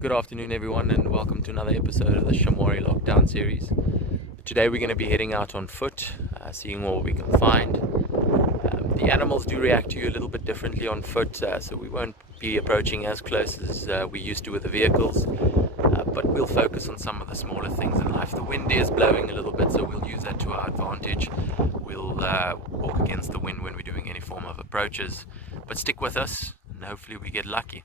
Good afternoon, everyone, and welcome to another episode of the Shamwari Lockdown Series. Today, we're going to be heading out on foot, seeing what we can find. The animals do react to you a little bit differently on foot, so we won't be approaching as close as we used to with the vehicles, but we'll focus on some of the smaller things in life. The wind is blowing a little bit, so we'll use that to our advantage. We'll walk against the wind when we're doing any form of approaches, but stick with us, and hopefully we get lucky.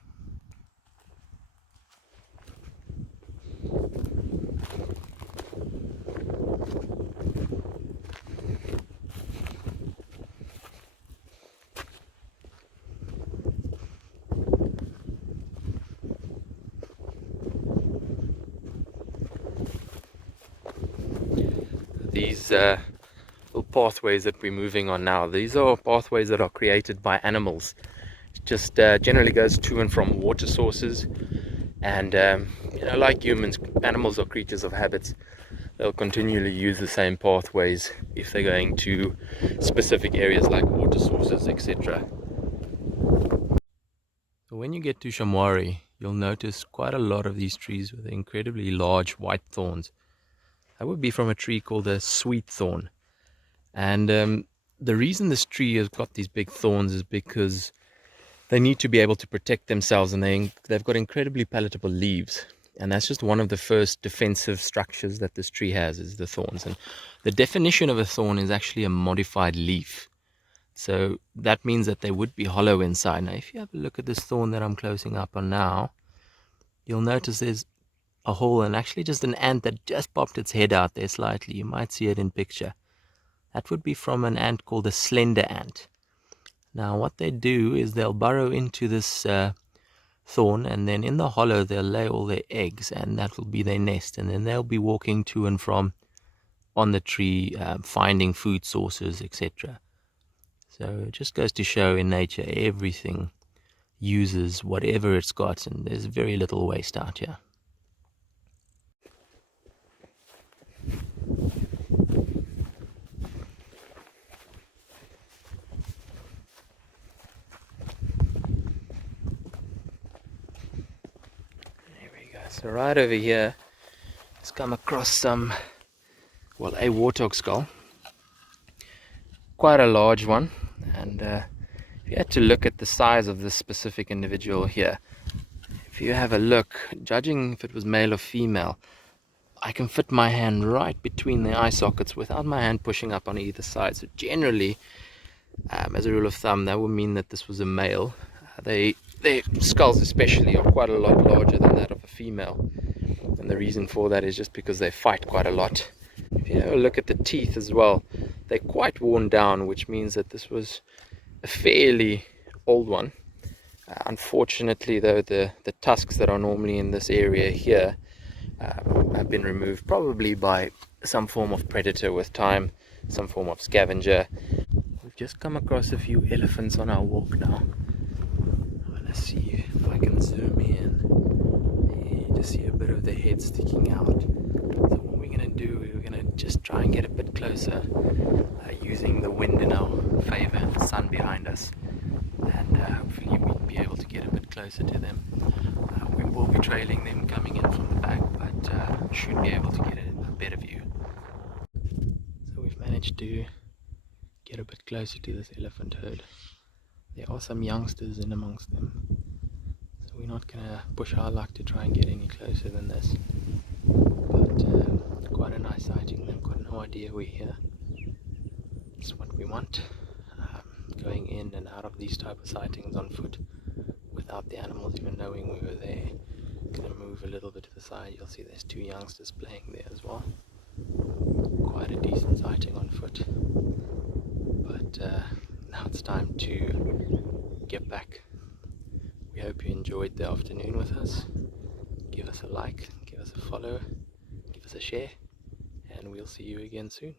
These little pathways that we're moving on now, these are pathways that are created by animals. It just generally goes to and from water sources, and like humans, animals are creatures of habits. They'll continually use the same pathways if they're going to specific areas like water sources, etc. When you get to Shamwari, you'll notice quite a lot of these trees with incredibly large white thorns. That would be from a tree called a sweet thorn. And the reason this tree has got these big thorns is because they need to be able to protect themselves, and they've got incredibly palatable leaves. And that's just one of the first defensive structures that this tree has, is the thorns. And the definition of a thorn is actually a modified leaf. So that means that they would be hollow inside. Now, if you have a look at this thorn that I'm closing up on now, you'll notice there's a hole and actually just an ant that just popped its head out there slightly. You might see it in picture. That would be from an ant called a slender ant. Now what they do is they'll burrow into this thorn, and then in the hollow they'll lay all their eggs, and that will be their nest, and then they'll be walking to and from on the tree, finding food sources, etc. So it just goes to show, in nature everything uses whatever it's got, and there's very little waste out here. So right over here, let's come across a warthog skull. Quite a large one, and if you had to look at the size of this specific individual here, if you have a look, judging if it was male or female, I can fit my hand right between the eye sockets without my hand pushing up on either side. So generally, as a rule of thumb, that would mean that this was a male. Their skulls especially are quite a lot larger than that of a female, and the reason for that is just because they fight quite a lot. If you have a look at the teeth as well, they're quite worn down, which means that this was a fairly old one. Unfortunately though, the tusks that are normally in this area here have been removed, probably by some form of predator with time, some form of scavenger. We've just come across a few elephants on our walk now. See if I can zoom in. You just see a bit of the head sticking out. So what we're going to do, we're going to just try and get a bit closer, using the wind in our favor and the sun behind us, and hopefully we'll be able to get a bit closer to them. We will be trailing them coming in from the back, but should be able to get a better view. So we've managed to get a bit closer to this elephant herd. There are some youngsters in amongst them, so we're not going to push our luck to try and get any closer than this. But quite a nice sighting. They've got no idea we're here. It's what we want. Going in and out of these type of sightings on foot without the animals even knowing we were there. Going to move a little bit to the side. You'll see there's two youngsters playing there as well. Quite a decent sighting on foot. But now it's time to get back. We hope you enjoyed the afternoon with us. Give us a like, give us a follow, give us a share, and we'll see you again soon.